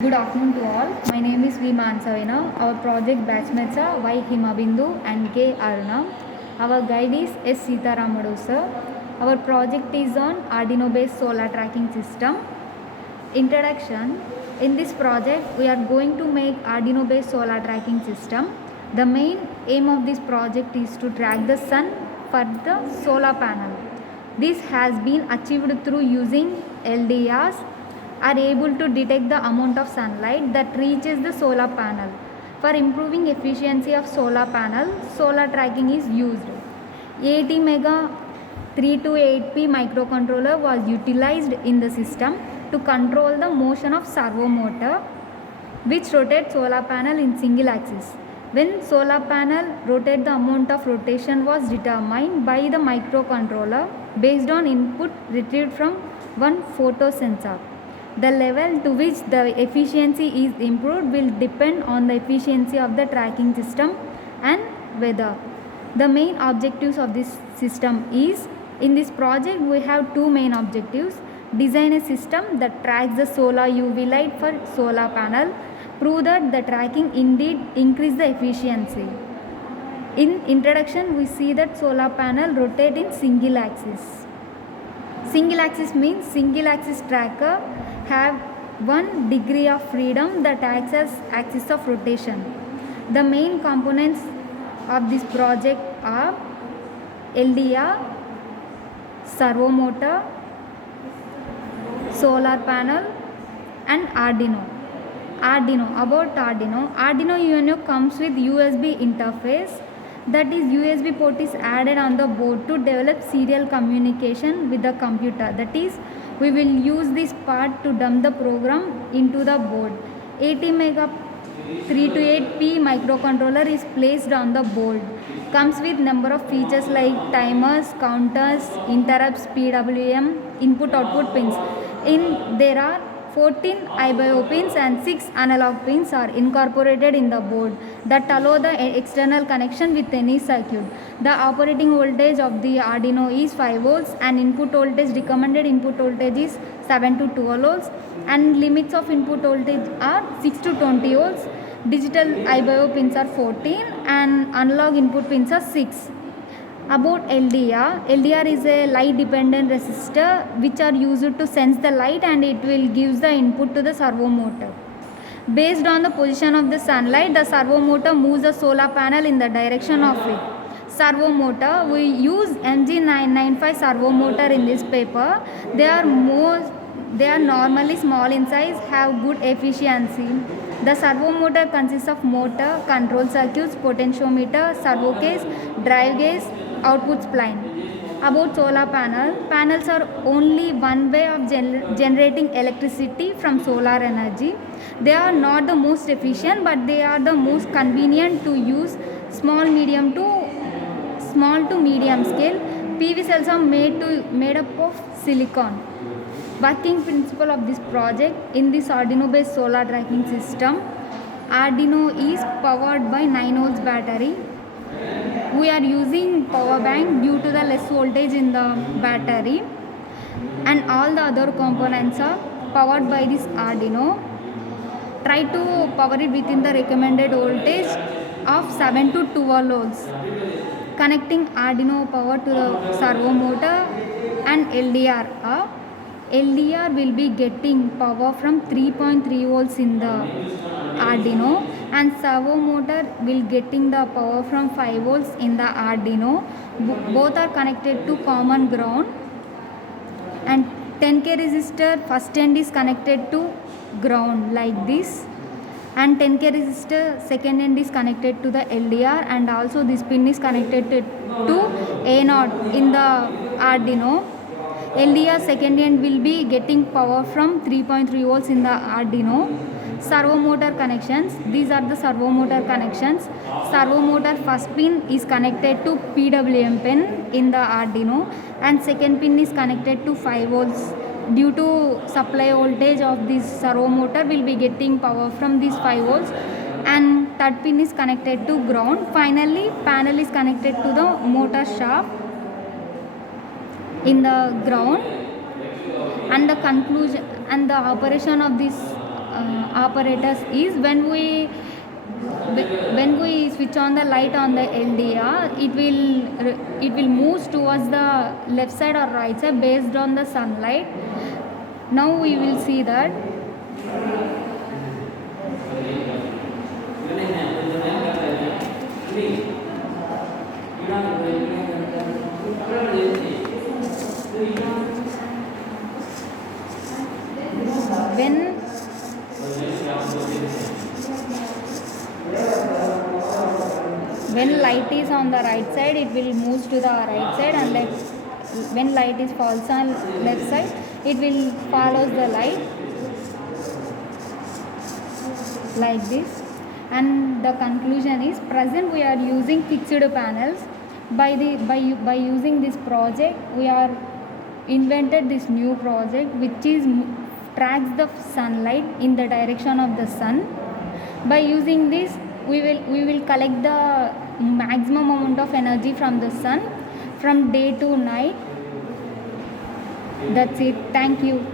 Good afternoon to all. My name is V. Mansavina. Our project batchmates are Y. Himabindu and K. Aruna. Our guide is S. Sitaramadu sir. Our project is on Arduino based solar tracking system. Introduction. In this project, we are going to make Arduino based solar tracking system. The main aim of this project is to track the sun for the solar panel. This has been achieved through using LDRs are able to detect the amount of sunlight that reaches the solar panel. For improving efficiency of solar panel, solar tracking is used. 80 mega 328P microcontroller was utilized in the system to control the motion of servo motor which rotates solar panel in single axis. When solar panel rotates, the amount of rotation was determined by the microcontroller based on input retrieved from one photosensor. The level to which the efficiency is improved will depend on the efficiency of the tracking system and weather. The main objectives of this system is, in this project we have two main objectives. Design a system that tracks the solar UV light for solar panel. Prove that the tracking indeed increase the efficiency. In introduction, we see that solar panel rotate in single axis. Single axis means single axis tracker have 1 degree of freedom that acts as axis of rotation. The main components of this project are LDR, servo motor, solar panel and Arduino. About Arduino UNO comes with USB interface, that is USB port is added on the board to develop serial communication with the computer. That is, we will use this part to dump the program into the board. 80 mega 328P microcontroller is placed on the board. Comes with number of features like timers, counters, interrupts, PWM, input output pins. There are 14 IBIO pins and 6 analog pins are incorporated in the board that allow the external connection with any circuit. The operating voltage of the Arduino is 5 volts and input voltage, recommended input voltage is 7 to 12 volts and limits of input voltage are 6 to 20 volts. Digital IBIO pins are 14 and analog input pins are 6. About LDR is a light dependent resistor which are used to sense the light and it will gives the input to the servo motor. Based on the position of the sunlight, the servo motor moves the solar panel in the direction of it. Servo motor, we use MG995 servo motor in this paper. They are normally small in size, have good efficiency. The servo motor consists of motor, control circuits, potentiometer, servo case, drive case, output spline. About solar panels are only one way of generating electricity from solar energy. They are not the most efficient, but they are the most convenient to use. Small to medium scale. PV cells are made up of silicon. Working principle of this project: in this Arduino based solar tracking system, Arduino is powered by 9 volts battery. We are using power bank due to the less voltage in the battery, and all the other components are powered by this Arduino. Try to power it within the recommended voltage of 7 to 12 volts. Connecting Arduino power to the servo motor and LDR will be getting power from 3.3 volts in the Arduino and servo motor will getting the power from 5 volts in the Arduino. Both are connected to common ground and 10k resistor first end is connected to ground like this, and 10k resistor second end is connected to the LDR, and also this pin is connected to A0 in the Arduino. LDR second end will be getting power from 3.3 volts in the Arduino. Servo motor connections, these are the servo motor connections. Servo motor first pin is connected to PWM pin in the Arduino and second pin is connected to 5 volts. Due to supply voltage of this servo motor will be getting power from these 5 volts, and third pin is connected to ground. Finally, panel is connected to the motor shaft in the ground, and the conclusion and the operation of this apparatus is when we switch on the light on the LDR, it will move towards the left side or right side based on the sunlight. Now we will see that. When light is on the right side, it will move to the right side, and when light is falls on left side, it will follows the light like this. And the conclusion is, present we are using fixed panels. By using this project, we are invented this new project which is tracks the sunlight in the direction of the sun. By using this, we will collect the maximum amount of energy from the sun from day to night. That's it. Thank you.